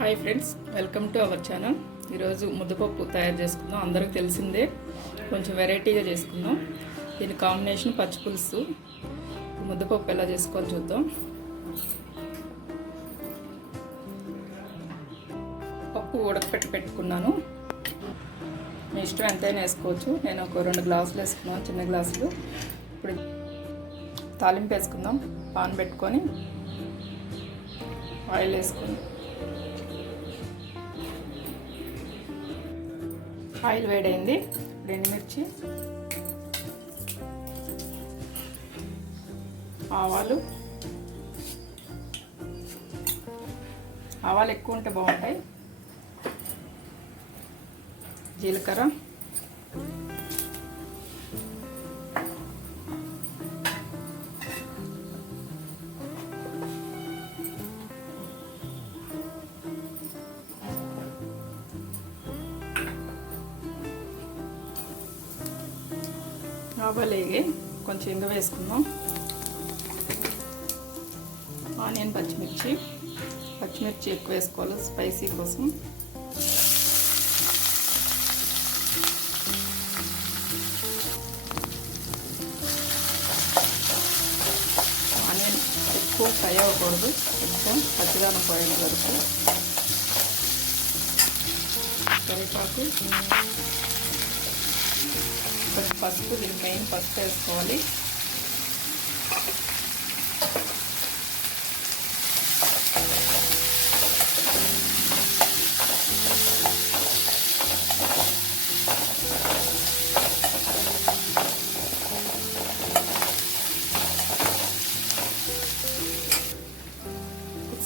Hi friends, welcome to our channel. ఈరోజు ముద్దపప్పు తయారు చేసుకుందాం. అందరికీ తెలిసిందే, కొంచెం వెరైటీగా చేసుకుందాం. దీని కాంబినేషన్ పచ్చి పులుసు. ముద్దపప్పు ఎలా చేసుకోవాలో చూద్దాం. పప్పు ఉడకపెట్టి పెట్టుకున్నాను. మీ ఇష్టం ఎంతైనా వేసుకోవచ్చు. నేను ఒక 2 గ్లాసులు వేసుకున్నాను, చిన్న గ్లాసులు. ఇప్పుడు తాలింపు వేసుకుందాం. పాన్ పెట్టుకొని ఆయిల్ వేసుకొని ఆయిల్ వేడైంది. ఇప్పుడు ఎండుమిర్చి, ఆవాలు ఎక్కువ ఉంటే బాగుంటాయి. జీలకర్ర, ఆవాలు వేగి కొంచెం ఇంగ వేసుకుందాం. ఆనియన్, పచ్చిమిర్చి ఎక్కువ వేసుకోవాలి స్పైసీ కోసం. ఆనియన్ ఎక్కువ ఫ్రై అవ్వకూడదు, కొంచెం పచ్చిదానం పోయేంత వరకు. కరివేపాకు, కొంచెం పసుపు, దీనికి మెయిన్ పసుపు వేసుకోవాలి.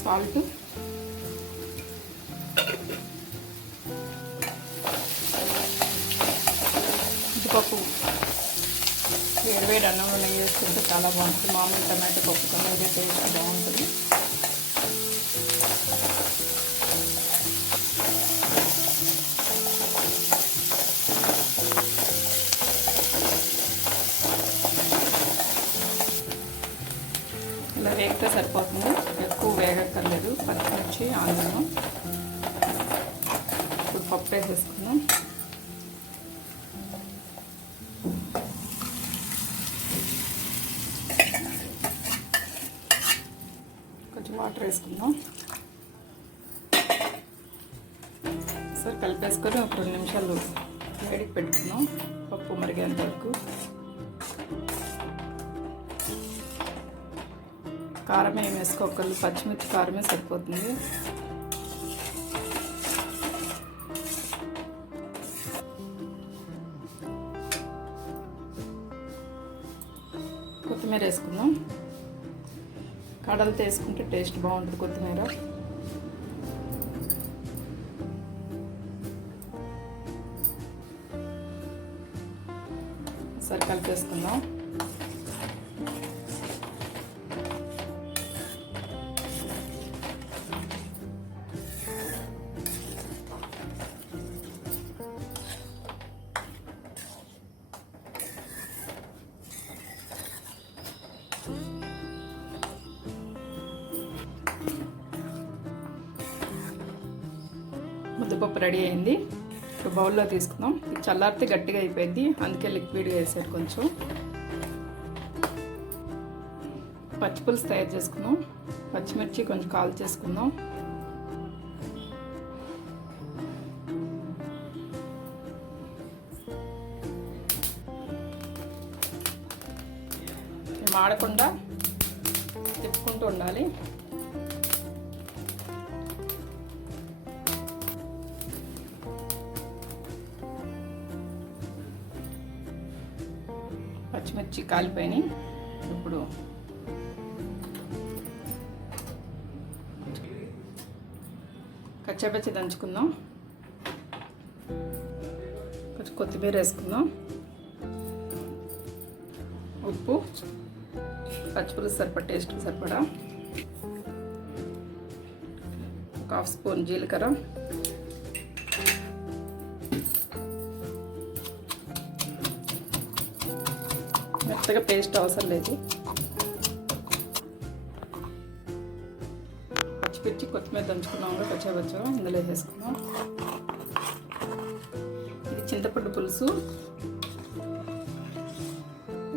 సాల్ట్, పప్పు వేడివేడి అన్నంలో నెయ్యి వేసుకుంటే చాలా బాగుంటుంది. మామూలు టమాటో పప్పు కన్నా ఇదే టేస్ట్ బాగుంటుంది. ఇలా వేగితే సరిపోతుంది, ఎక్కువ వేగక్కర్లేదు. పచ్చిమిర్చి, ఆనియన్. ఇప్పుడు పప్పు వేసేసుకుందాం. కొంచెం వాటర్ వేసుకుందాం. సరే కలిపేసుకొని ఒక 2 నిమిషాలు వేడికి పెట్టుకుందాం, పప్పు మరిగేంత వరకు. కారం ఏమి వేసుకోకర్లేదు, పచ్చిమిర్చి కారమే సరిపోతుంది. కొత్తిమీర వేసుకుందాం. కడలతో వేసుకుంటే టేస్ట్ బాగుంటుంది కొత్తిమీర. సరే కలిపేసుకుందాం. ముద్దపప్పు రెడీ అయింది. ఇప్పుడు బౌల్లో తీసుకుందాం. ఇది చల్లారితే గట్టిగా అయిపోయింది, అందుకే లిక్విడ్గా వేసారు కొంచెం. పచ్చి పులుసు తయారు చేసుకుందాం. పచ్చిమిర్చి కొంచెం కాల్ చేసుకుందాం. మాడకుండా తిప్పుకుంటూ ఉండాలి. పచ్చిమిర్చి కాలిపోయినాయి. ఇప్పుడు కచ్చాపచ్చి దంచుకుందాం. కొంచెం కొత్తిమీర వేసుకుందాం. ఉప్పు, పచ్చిపులుసు సరిపడా, టేస్ట్ సరిపడా. ఒక 1/2 స్పూన్ జీలకర్ర, మెత్తగా పేస్ట్ అవసరం లేదు. పచ్చిమిర్చి కొత్తిమీర దంచుకున్నాం పచ్చగా ఇందులో వేసుకున్నాం. ఇది చింతపండు పులుసు,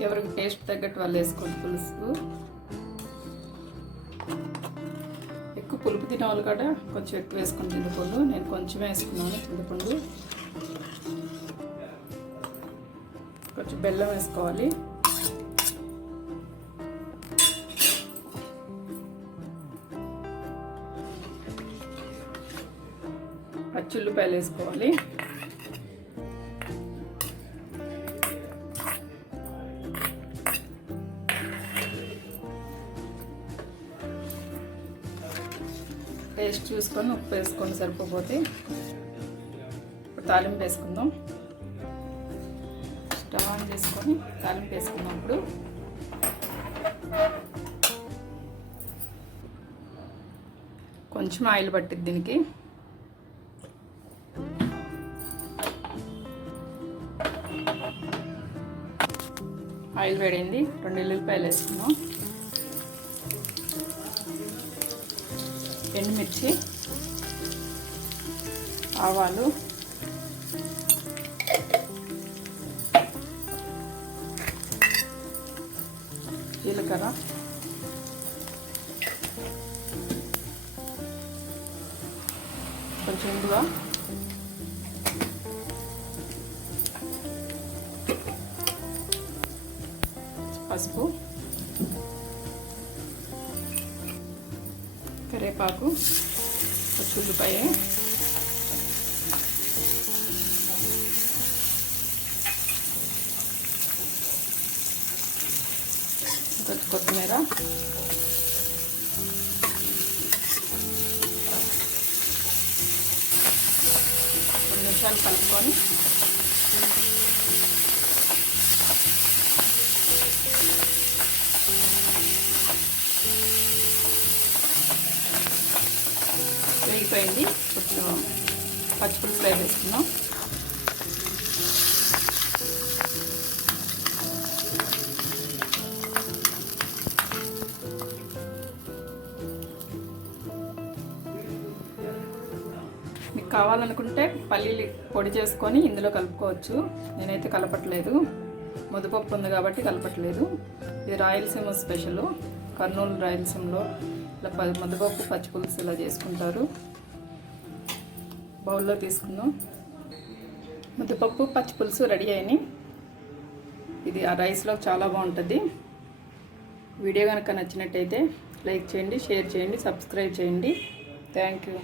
ఎవరికి టేస్ట్ తగ్గట్టు వాళ్ళు వేసుకోండి. పులుసు ఎక్కువ పులుపు తినే వాళ్ళు కూడా కొంచెం ఎక్కువ వేసుకోండి చింతపండు. నేను కొంచెమే వేసుకున్నాను చింతపండు. కొంచెం బెల్లం వేసుకోవాలి. పచ్చిఉల్లిపాయలు వేసుకోవాలి. టేస్ట్ చూసుకొని ఉప్పు వేసుకొని సరిపోతే ఇప్పుడు తాలింపు వేసుకుందాం. స్టవ్ ఆన్ చేసుకొని తాలింపు వేసుకుందాం. ఇప్పుడు కొంచెం ఆయిల్ పట్టిద్ది దీనికి. ఆయిల్ వేడింది. 2 ఎల్లుల్లిపాయలు వేసుకున్నాం. ఎండుమిర్చి, ఆవాలు, జీలకర్ర, కొంచెం ఇంగువ, పసుపు, కరివేపాకు, ఉల్లిపాయ, కొంచెం కొత్తిమీర, కొన్ని నిమిషాలు కలుపుకొని వేగిపోయింది. కొంచెం పచ్చిపులుసు ఫ్రై చేసుకున్నాం. మీకు కావాలనుకుంటే పల్లీలు పొడి చేసుకొని ఇందులో కలుపుకోవచ్చు. నేనైతే కలపట్లేదు, ముద్దపప్పు ఉంది కాబట్టి కలపట్లేదు. ఇది రాయలసీమ స్పెషల్. కర్నూలు రాయలసీమలో ఇలా ముద్దపప్పు పచ్చిపులుసు ఇలా చేసుకుంటారు. బౌల్లో తీసుకుందాం. ముద్దపప్పు పచ్చిపులుసు రెడీ అయినాయి. ఇది ఆ రైస్లో చాలా బాగుంటుంది. వీడియో కనుక నచ్చినట్టయితే లైక్ చేయండి, షేర్ చేయండి, సబ్స్క్రైబ్ చేయండి. Thank you.